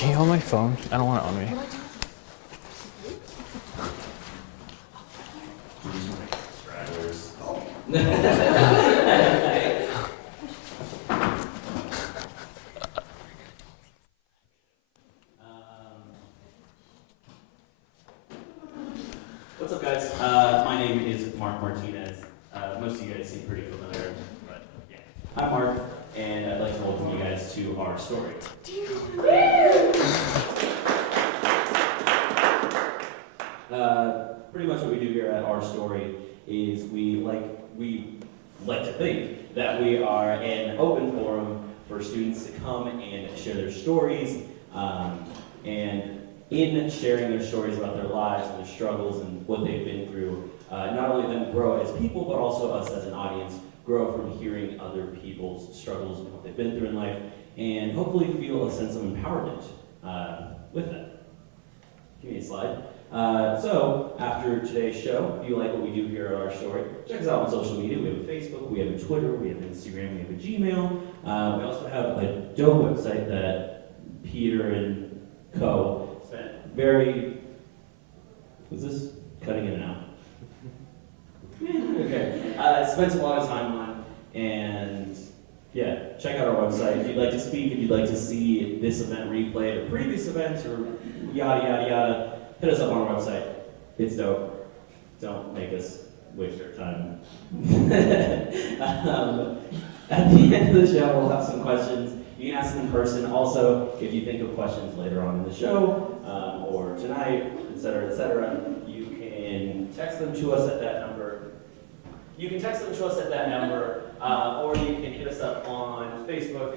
Can you hold my phone? I don't want it on me. What's up, guys? My name is Mark Martinez. Most of you guys seem pretty familiar, but yeah. I'm Mark, and I'd like to welcome you guys to our story. Pretty much what we do here at Our Story is we like to think that we are an open forum for students to come and share their stories, and in sharing their stories about their lives and their struggles and what they've been through, not only them grow as people, but also us as an audience grow from hearing other people's struggles and what they've been through in life, and hopefully feel a sense of empowerment with that. Give me a slide. So, after today's show, if you like what we do here at Our Story, check us out on social media. We have a Facebook, we have a Twitter, we have an Instagram, we have a Gmail. We also have a dope website that Peter and co. spent was this cutting in and out? Okay. Spent a lot of time on, and yeah, check out our website. If you'd like to speak, if you'd like to see this event replayed or previous events or yada yada yada, hit us up on our website. It's dope. Don't make us waste our time. At the end of the show, we'll have some questions. You can ask them in person. Also, if you think of questions later on in the show, or tonight, etc., you can text them to us at that number. Or you can hit us up on Facebook,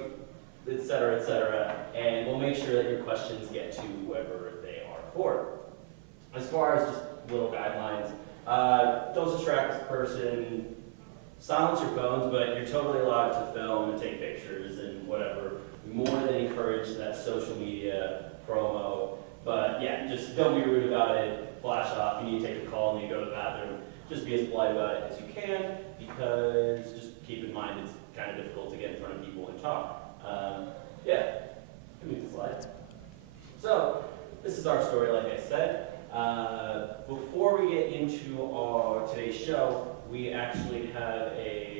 etc., and we'll make sure that your questions get to whoever they are for. As far as just little guidelines, don't distract this person, silence your phones, but you're totally allowed to film and take pictures and whatever. More than encourage that social media promo, but yeah, just don't be rude about it, flash off, you need to take a call, you need to go to the bathroom, just be as polite about it as you can, because just keep in mind it's kind of difficult to get in front of people and talk. Yeah, give me the slide. So, this is our story, like I said. Before we get into today's show, we actually have a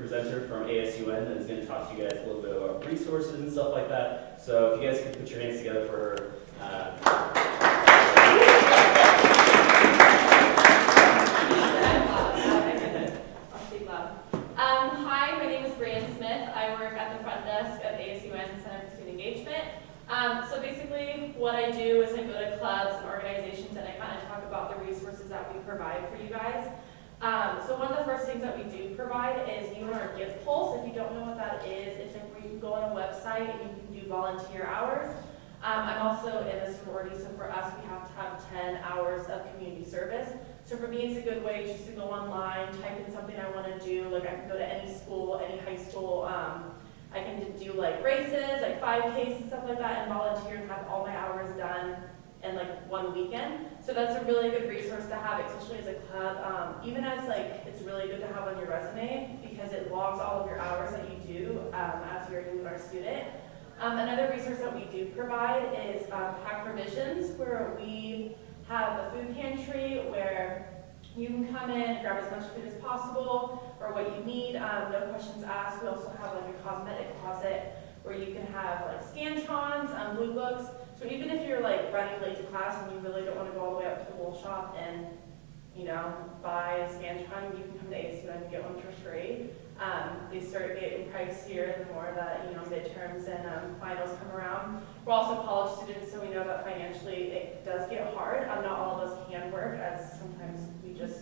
presenter from ASUN that is going to talk to you guys a little bit about resources and stuff like that. So if you guys could put your hands together for her. I'll speak loud. Hi, my name is Brian Smith. I work at the front desk of ASUN Center for Student Engagement. So basically what I do is I go to clubs and organizations and I kind of talk about the resources that we provide for you guys. So one of the first things that we do provide is our gift pulse. If you don't know what that is, it's where you can go on a website and you can do volunteer hours. I'm also in a sorority, so for us we have to have 10 hours of community service. So for me it's a good way just to go online, type in something I want to do, like I can go to any school, any high school, I can do like races, like 5Ks and stuff like that, and volunteer and have all my hours done in like one weekend. So that's a really good resource to have, especially as a club. Even as it's really good to have on your resume because it logs all of your hours that you do as you're a UNR student. Another resource that we do provide is Pack Provisions, where we have a food pantry where you can come in, grab as much food as possible, or what you need, no questions asked. We also have like a cosmetic closet where you can have like Scantrons, blue books. So even if you're like running late to class and you really don't want to go all the way up to the wool shop and buy a Scantron, you can come to ASUN and get one for free. They start getting pricier the more that midterms and finals come around. We're also college students, so we know that financially it does get hard. Not all of us can work, as sometimes we just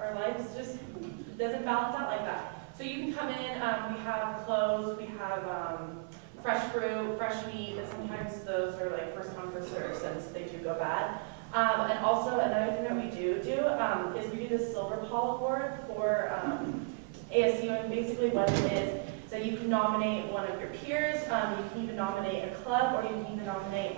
our lives just doesn't balance out like that. So you can come in, we have clothes, we have fresh fruit, fresh meat, but sometimes those are like first come, first serve since they do go bad. And also another thing that we do is we do the Silver Paul Award for ASU, and basically what it is that you can nominate one of your peers, you can even nominate a club, or you can even nominate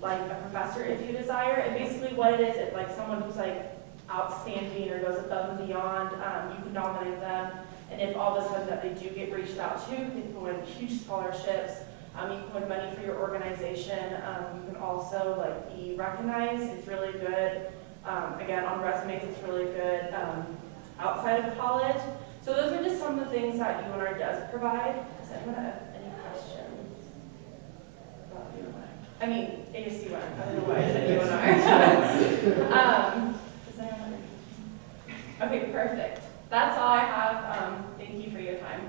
like a professor if you desire. And basically what it is, it's like someone who's like outstanding or goes above and beyond, you can nominate them. And if all of a sudden that they do get reached out to, you can win huge scholarships. You can win money for your organization. You can also be recognized. It's really good. Again, on resumes, it's really good outside of college. So those are just some of the things that UNR does provide. Does anyone have any questions about UNR? I mean, ASUN. I don't know why I said UNR. Does anyone have? Okay, perfect. That's all I have. Thank you for your time.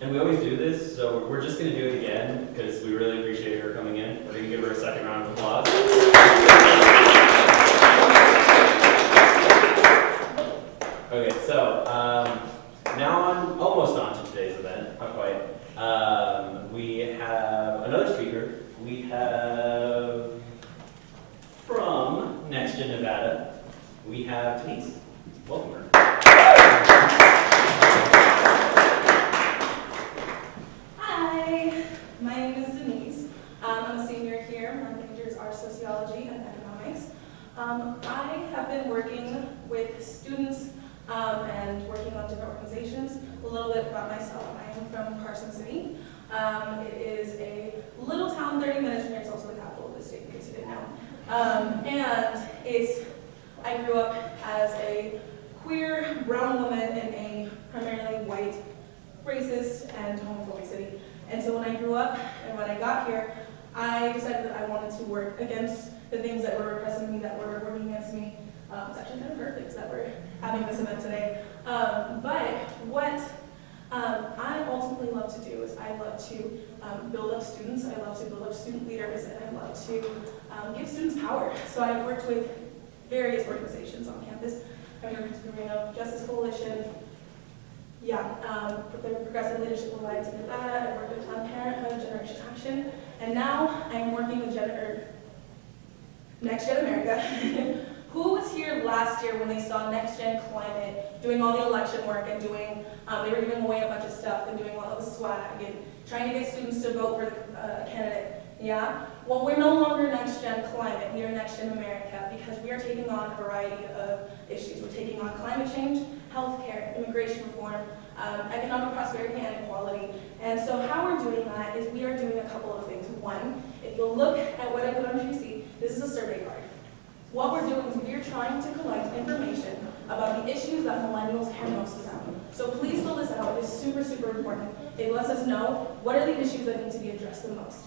And we always do this, so we're just going to do it again because we really appreciate her coming in. We're going to give her a second round of applause. Okay, so now almost on to today's event, not quite. We have another speaker. We have from Next Gen Nevada, we have Denise. Welcome her. Hi, my name is Denise. I'm a senior here. My majors are sociology and economics. I have been working with students and working on different organizations. A little bit about myself. I am from Carson City. It is a little town 30 minutes from here. It's also the capital of the state, in case you didn't know. And I grew up as a queer brown woman in a primarily white, racist, and homophobic city. And so when I grew up and when I got here, I decided that I wanted to work against the things that were repressing me, that were working against me. It's actually kind of perfect that we're having this event today. But what I ultimately love to do is I love to build up students, I love to build up student leaders, and I love to give students power. So I've worked with various organizations on campus. I've worked with the Reno Justice Coalition, the Progressive Leadership Alliance in Nevada. I've worked with Planned Parenthood, Generation Action, and now I'm working with Next Gen America, who was here last year when they saw Next Gen Climate doing all the election work and doing, they were giving away a bunch of stuff and doing all the swag and trying to get students to vote for the candidate. Yeah? Well, we're no longer Next Gen Climate, we are Next Gen America because we are taking on a variety of issues. We're taking on climate change, healthcare, immigration reform, economic prosperity and equality. And so how we're doing that is we are doing a couple of things. One, if you'll look at what I put on GC, this is a survey card. What we're doing is we are trying to collect information about the issues that millennials care most about. So please fill this out. It is super, super important. It lets us know what are the issues that need to be addressed the most.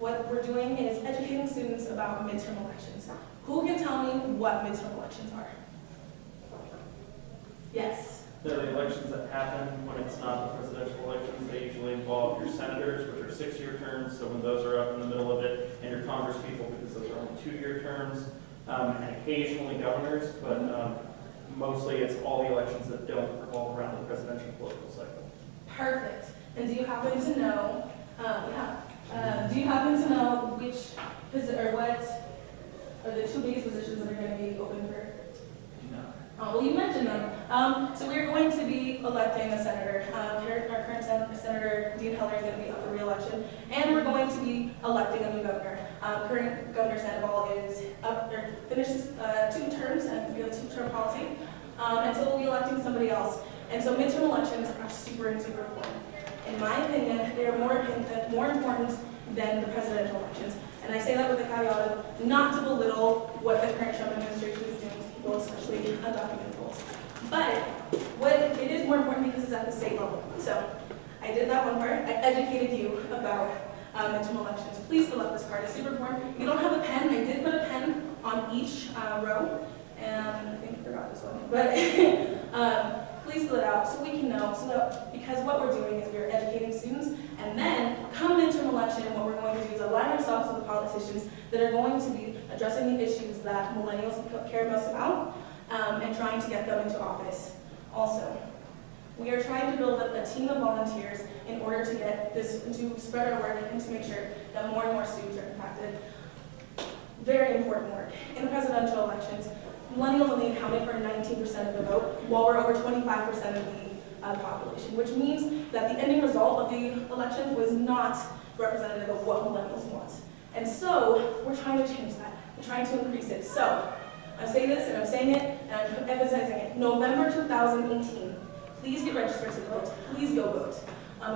What we're doing is educating students about midterm elections. Who can tell me what midterm elections are? Yes. They're the elections that happen when it's not the presidential elections. They usually involve your senators, which are 6-year terms, so when those are up in the middle of it, and your congresspeople, because those are only 2-year terms, and occasionally governors, but mostly it's all the elections that don't revolve around the presidential political cycle. Perfect. And do you happen to know, which, what are the 2 biggest positions that are going to be open for? Well, you mentioned them. So we're going to be electing a senator. Our current Senator Dean Heller is going to be up for re-election, and we're going to be electing a new governor. Current Governor Sandoval is finishes 2 terms, and we have a 2-term policy, and so we'll be electing somebody else. And so midterm elections are super important. In my opinion, they are more important than the presidential elections. And I say that with the caveat of not to belittle what the current Trump administration is doing to people, especially undocumented folks. But it is more important because it's at the state level. So I did that one part. I educated you about midterm elections. Please fill out this card. It's super important. If you don't have a pen, I did put a pen on each row. And I think I forgot this one. But please fill it out so we can know. Because what we're doing is we're educating students, and then come midterm election, what we're going to do is align ourselves with the politicians that are going to be addressing the issues that millennials care most about, and trying to get them into office. Also, we are trying to build up a team of volunteers in order to get this, to spread our work and to make sure that more and more students are impacted. Very important work. In the presidential elections, millennials only accounted for 19% of the vote, while we're over 25% of the population, which means that the ending result of the elections was not representative of what millennials want. And so we're trying to change that. We're trying to increase it. So I'm saying this and I'm saying it and I'm emphasizing it. November 2018, please get registered to vote. Please go vote.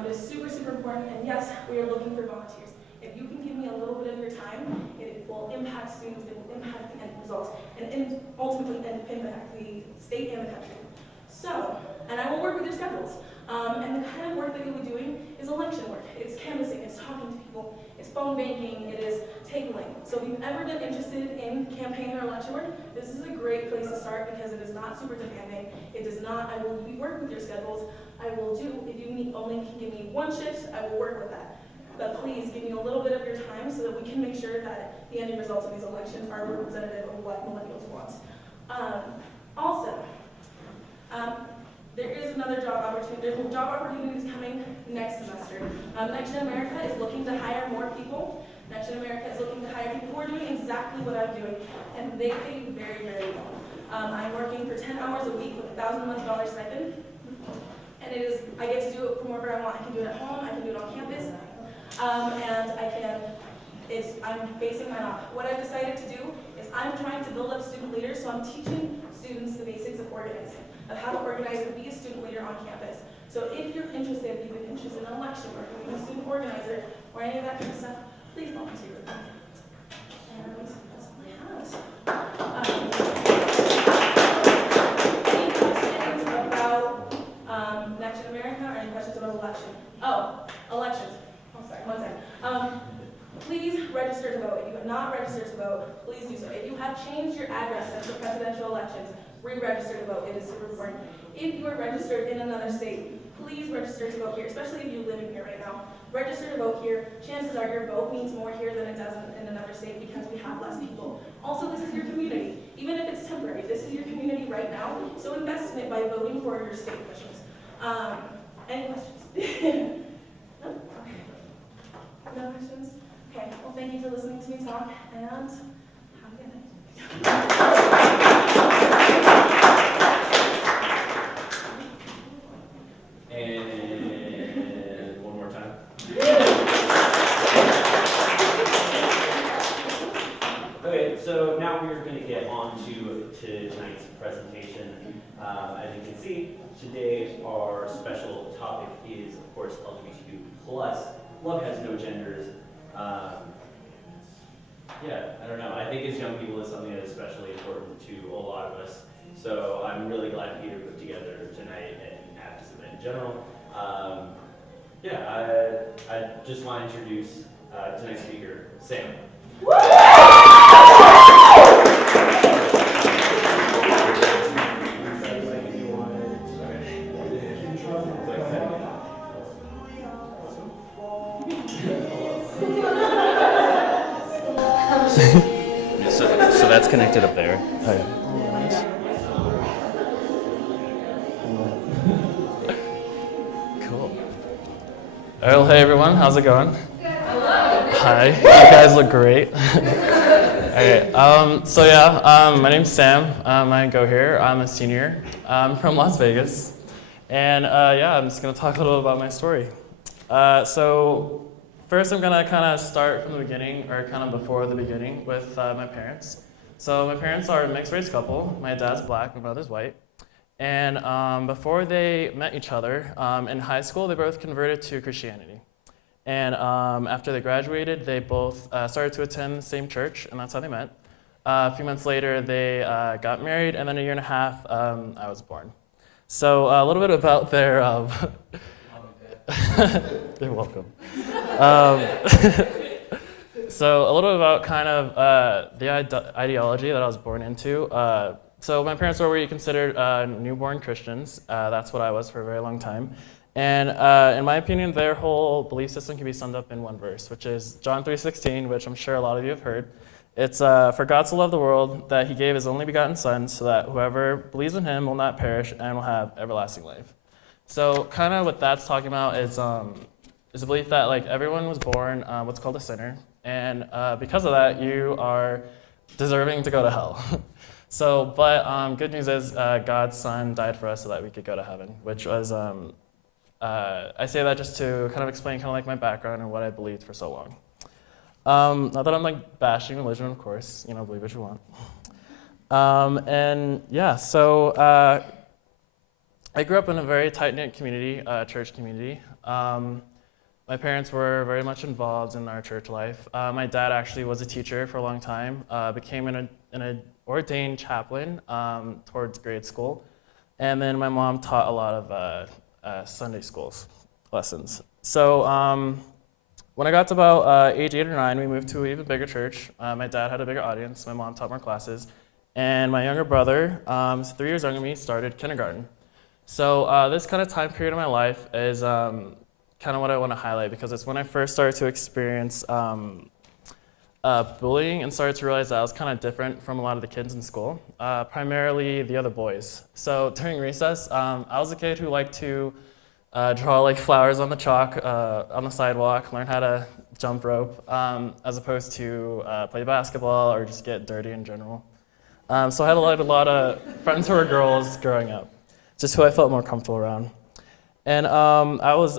It is super, super important. And yes, we are looking for volunteers. If you can give me a little bit of your time, it will impact students, it will impact the end results, and ultimately impact the state and the country. So, and I will work with your schedules. And the kind of work that you'll be doing is election work. It's canvassing, it's talking to people, it's phone banking, it is tabling. So if you've ever been interested in campaign or election work, this is a great place to start because it is not super demanding. It does not, I will work with your schedules. I will do, if you only can give me one shift, I will work with that. But please give me a little bit of your time so that we can make sure that the ending results of these elections are representative of what millennials want. There is another job opportunity. There's job opportunities coming next semester. Next Gen America is looking to hire more people. Next Gen America is looking to hire people who are doing exactly what I'm doing, and they pay very, very well. I'm working for 10 hours a week with $1,000 a month stipend, and it is, I get to do it from wherever I want. I can do it at home, I can do it on campus, and I'm basing mine off. What I've decided to do is I'm trying to build up student leaders, so I'm teaching students the basics of organizing, of how to organize and be a student leader on campus. So if you're interested, if you've been interested in election work, or being a student organizer, or any of that kind of stuff, please volunteer with me. And that's all I have. Any questions about Next Gen America, or any questions about election? Oh, elections. Oh, sorry, one second. Please register to vote. If you have not registered to vote, please do so. If you have changed your address since the presidential elections, re-register to vote. It is super important. If you are registered in another state, please register to vote here, especially if you're living here right now. Register to vote here. Chances are your vote means more here than it does in another state because we have less people. Also, this is your community. Even if it's temporary, this is your community right now, so invest in it by voting for your state officials. Any questions? No? Okay. No questions? Okay, well, thank you for listening to me talk, and have a good night. And one more time. Okay, so now we're going to get on to tonight's presentation. As you can see, today our special topic is, of course, LGBTQ+. Love has no genders. Yeah, I don't know. I think as young people, it's something that is especially important to a lot of us. So I'm really glad to be here put together tonight and at this event in general. I just want to introduce tonight's speaker, Sam. So that's connected up there. Oh, yeah. Cool. All right, well, hey everyone, how's it going? Hi, you guys look great. All right, my name's Sam. I go here. I'm a senior. I'm from Las Vegas. And I'm just going to talk a little about my story. So first I'm going to kind of start from the beginning, or kind of before the beginning, with my parents. So my parents are a mixed race couple. My dad's black, my mother's white. And before they met each other, in high school, they both converted to Christianity. And after they graduated, they both started to attend the same church, and that's how they met. A few months later, they got married, and then a year and a half, I was born. So a little bit about their... You're welcome. So a little bit about kind of the ideology that I was born into. So my parents were what you considered newborn Christians. That's what I was for a very long time. And in my opinion, their whole belief system can be summed up in one verse, which is John 3:16, which I'm sure a lot of you have heard. It's, for God so loved the world that he gave his only begotten son so that whoever believes in him will not perish and will have everlasting life. So kind of what that's talking about is a belief that like everyone was born what's called a sinner. And because of that, you are deserving to go to hell. So, but good news is God's son died for us so that we could go to heaven, which was, I say that just to kind of explain kind of like my background and what I believed for so long. Not that I'm like bashing religion, of course, believe what you want. And yeah, so I grew up in a very tight-knit community, church community. My parents were very much involved in our church life. My dad actually was a teacher for a long time, became an ordained chaplain towards grade school. And then my mom taught a lot of Sunday schools lessons. So when I got to about age 8 or 9, we moved to an even bigger church. My dad had a bigger audience. My mom taught more classes. And my younger brother, 3 years younger than me, started kindergarten. So this kind of time period of my life is kind of what I want to highlight because it's when I first started to experience bullying and started to realize that I was kind of different from a lot of the kids in school, primarily the other boys. So during recess, I was a kid who liked to draw like flowers on the chalk on the sidewalk, learn how to jump rope, as opposed to play basketball or just get dirty in general. So I had a lot of friends who were girls growing up, just who I felt more comfortable around. And I was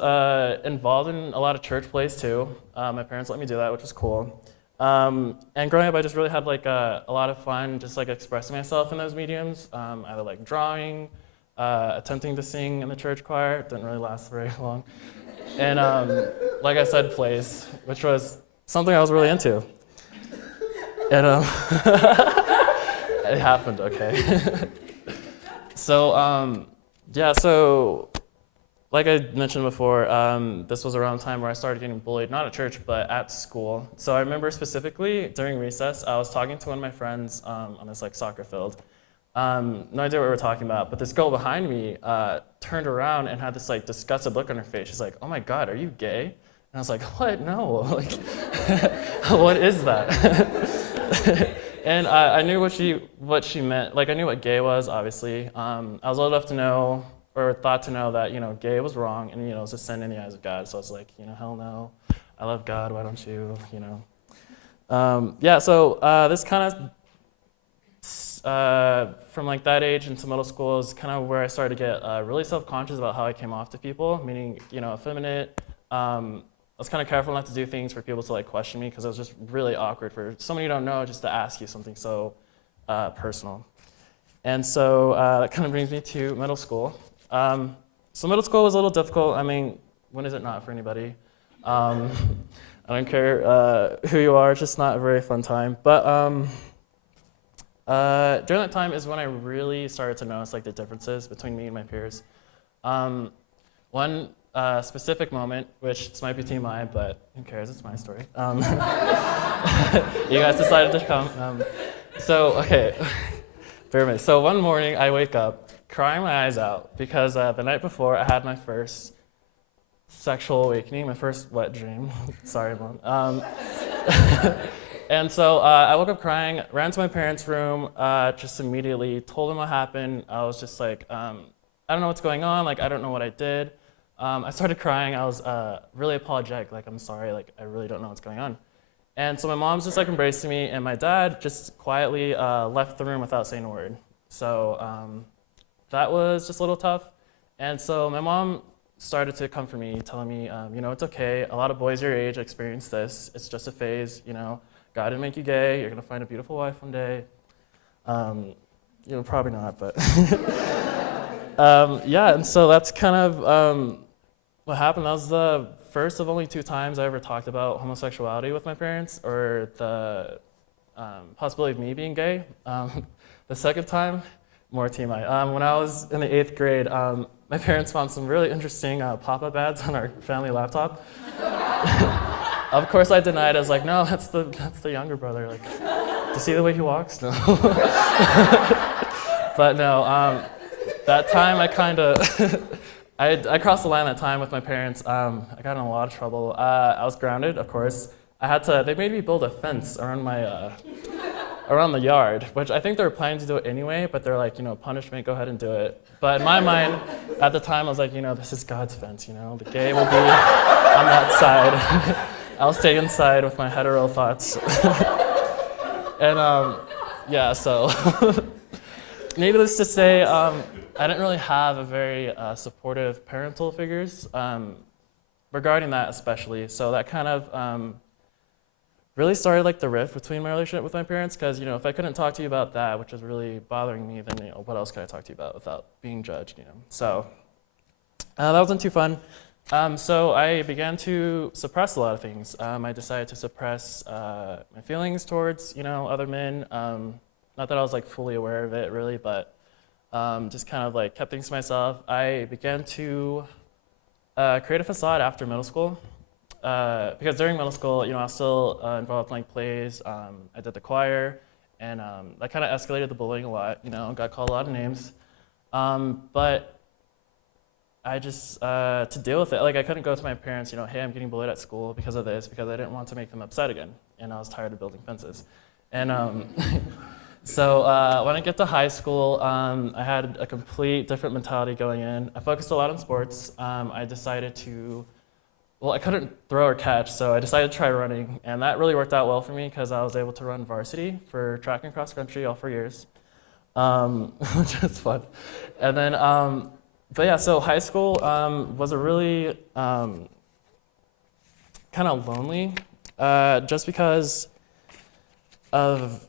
involved in a lot of church plays too. My parents let me do that, which was cool. And growing up, I just really had like a lot of fun just like expressing myself in those mediums, either like drawing, attempting to sing in the church choir. It didn't really last very long. And like I said, plays, which was something I was really into. And it happened, okay. So yeah, so like I mentioned before, this was around the time where I started getting bullied, not at church, but at school. So I remember specifically during recess, I was talking to one of my friends on this like soccer field. No idea what we were talking about, but this girl behind me turned around and had this like disgusted look on her face. She's like, "Oh my God, are you gay?" And I was like, "What? No, like, what is that?" And I knew what she meant. Like I knew what gay was, obviously. I was old enough to know, or thought to know that, gay was wrong and, it was a sin in the eyes of God. So it's like, hell no, I love God, why don't you, Yeah, so this kind of, from like that age into middle school is kind of where I started to get really self-conscious about how I came off to people, meaning, effeminate. I was kind of careful not to do things for people to like question me because it was just really awkward for someone you don't know just to ask you something so personal. And so that kind of brings me to middle school. So middle school was a little difficult. I mean, when is it not for anybody? I don't care who you are, it's just not a very fun time. But during that time is when I really started to notice like the differences between me and my peers. One specific moment, which this might be TMI, but who cares, it's my story. You guys decided to come. So, okay, bear with me. So one morning I wake up crying my eyes out because the night before I had my first sexual awakening, my first wet dream. Sorry, Mom. And so I woke up crying, ran to my parents' room, just immediately told them what happened. I was just like, I don't know what's going on, like I don't know what I did. I started crying. I was really apologetic, like I'm sorry, like I really don't know what's going on. And so my mom's just like embracing me, and my dad just quietly left the room without saying a word. So that was just a little tough. And so my mom started to comfort me, telling me, it's okay. A lot of boys your age experience this. It's just a phase, God didn't make you gay. You're gonna find a beautiful wife one day. Probably not, but yeah. And so that's kind of what happened. That was the first of only 2 times I ever talked about homosexuality with my parents, or the possibility of me being gay. The second time, more TMI. When I was in the 8th grade, my parents found some really interesting pop-up ads on our family laptop. Of course, I denied. I was like, "No, that's the younger brother. Like, to see the way he walks, no." But no, that time I kind of I crossed the line that time with my parents. I got in a lot of trouble. I was grounded, of course. They made me build a fence around my around the yard, which I think they were planning to do it anyway, but they're like, punishment, go ahead and do it. But in my mind, at the time, I was like, this is God's fence, the gay will be on that side. I'll stay inside with my hetero thoughts. And yeah, so needless to say, I didn't really have a very supportive parental figures regarding that especially. So that kind of really started like the rift between my relationship with my parents, because if I couldn't talk to you about that, which was really bothering me, then what else could I talk to you about without being judged? So that wasn't too fun. So I began to suppress a lot of things. I decided to suppress my feelings towards other men. Not that I was like fully aware of it really, but just kind of like kept things to myself. I began to create a facade after middle school. Because during middle school, I was still involved in like plays. I did the choir, and that kind of escalated the bullying a lot. Got called a lot of names. But I just to deal with it, like I couldn't go to my parents, hey, I'm getting bullied at school because of this, because I didn't want to make them upset again, and I was tired of building fences. And so when I get to high school, I had a complete different mentality going in. I focused a lot on sports. I decided to. Well, I couldn't throw or catch, so I decided to try running, and that really worked out well for me because I was able to run varsity for track and cross country all 4 years, which was fun. And then, but yeah, so high school was a really kind of lonely, just because of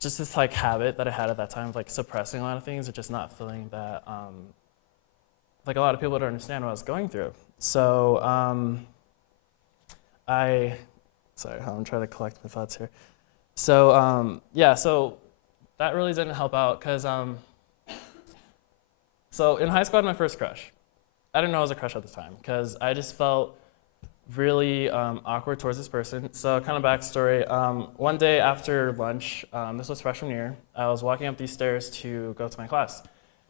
just this like habit that I had at that time of like suppressing a lot of things and just not feeling that like a lot of people don't understand what I was going through. So I'm trying to collect my thoughts here. So yeah, so that really didn't help out because so in high school I had my first crush. I didn't know it was a crush at the time because I just felt really awkward towards this person. So kind of backstory, one day after lunch, this was freshman year, I was walking up these stairs to go to my class.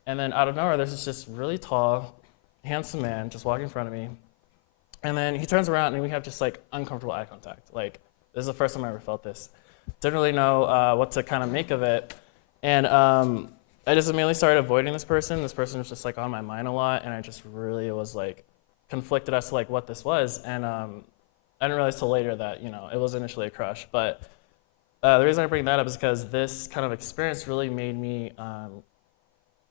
And then out of nowhere, there's this just really tall, handsome man just walking in front of me. And then he turns around and we have just like uncomfortable eye contact. Like, this is the first time I ever felt this. Didn't really know what to kind of make of it. And I just immediately started avoiding this person. This person was just like on my mind a lot, and I just really was like conflicted as to like what this was. And I didn't realize till later that it was initially a crush. But the reason I bring that up is because this kind of experience really made me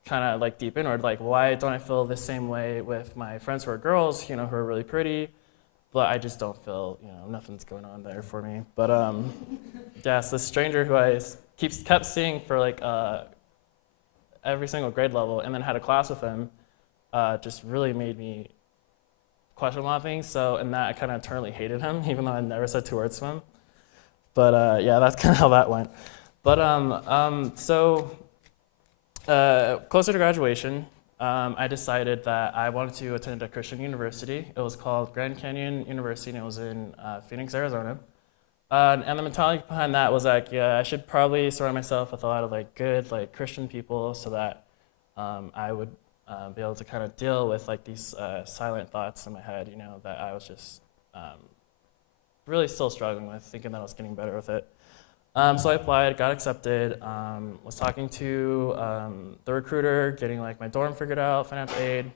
kind of like deep inward, like why don't I feel the same way with my friends who are girls, who are really pretty, but I just don't feel, nothing's going on there for me. But yeah, it's this stranger who I kept seeing for like every single grade level, and then had a class with him, just really made me question a lot of things. So in that, I kind of internally hated him, even though I never said 2 words to him. But yeah, that's kind of how that went. But closer to graduation, I decided that I wanted to attend a Christian university. It was called Grand Canyon University, and it was in Phoenix, Arizona. And the mentality behind that was like, yeah, I should probably surround myself with a lot of like good, like Christian people, so that I would be able to kind of deal with like these silent thoughts in my head, that I was just really still struggling with, thinking that I was getting better with it. So I applied, got accepted, was talking to the recruiter, getting like my dorm figured out, financial aid,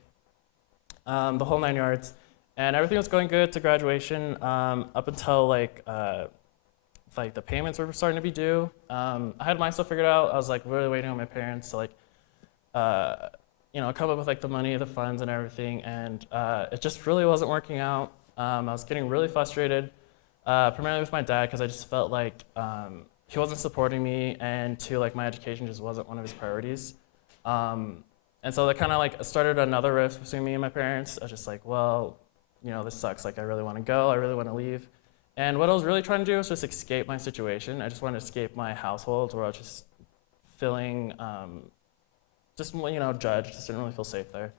the whole 9 yards. And everything was going good to graduation up until like the payments were starting to be due. I had my stuff figured out. I was like really waiting on my parents to like, come up with like the money, the funds and everything. And it just really wasn't working out. I was getting really frustrated. Primarily with my dad, because I just felt like he wasn't supporting me, and two, like my education just wasn't one of his priorities. And so that kind of like started another rift between me and my parents. I was just like, well, this sucks. Like I really want to go. I really want to leave. And what I was really trying to do was just escape my situation. I just wanted to escape my household, where I was just feeling judged. Just didn't really feel safe there.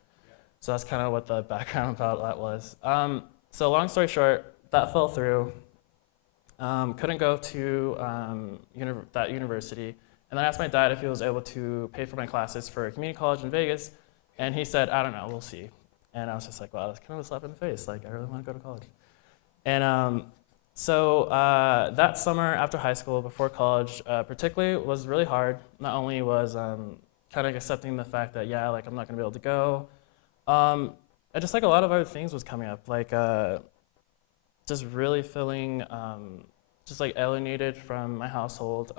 So that's kind of what the background about that was. So long story short, that fell through. Couldn't go to that university. And then I asked my dad if he was able to pay for my classes for a community college in Vegas. And he said, I don't know, we'll see. And I was just like, wow, that's kind of a slap in the face. Like, I really want to go to college. And so that summer after high school, before college, particularly was really hard. Not only was kind of accepting the fact that, yeah, like I'm not going to be able to go. I just like a lot of other things was coming up. Like, just really feeling just like alienated from my household,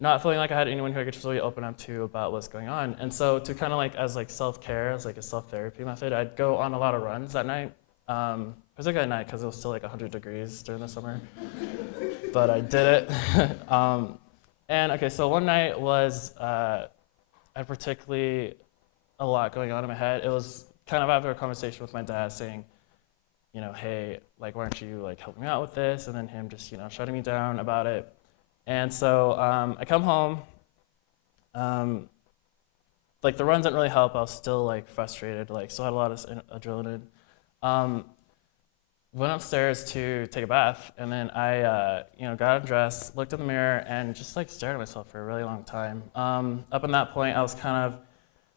not feeling like I had anyone who I could just really open up to about what's going on. And so to kind of like as like self-care, as like a self-therapy method, I'd go on a lot of runs at night. was a good night because it was still like 100 degrees during the summer, but I did it. And okay, so one night was, I had particularly a lot going on in my head. It was kind of after a conversation with my dad saying, you know, hey, like, why don't you like help me out with this? And then him just, you know, shutting me down about it. And so I come home, like the runs didn't really help. I was still like frustrated, like still had a lot of adrenaline. Went upstairs to take a bath, and then I, you know, got undressed, looked in the mirror, and just like stared at myself for a really long time. Up in that point, I was kind of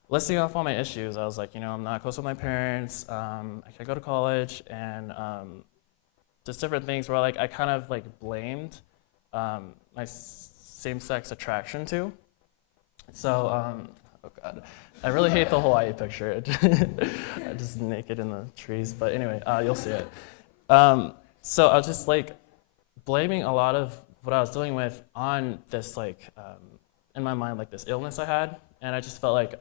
listing off all my issues. I was like, you know, I'm not close with my parents. I can't go to college, and just different things where like I kind of like blamed my same-sex attraction to. So, oh God, I really hate the Hawaii picture. I'm just naked in the trees, but anyway, you'll see it. So I was just like blaming a lot of what I was dealing with on this like, in my mind, like this illness I had, and I just felt like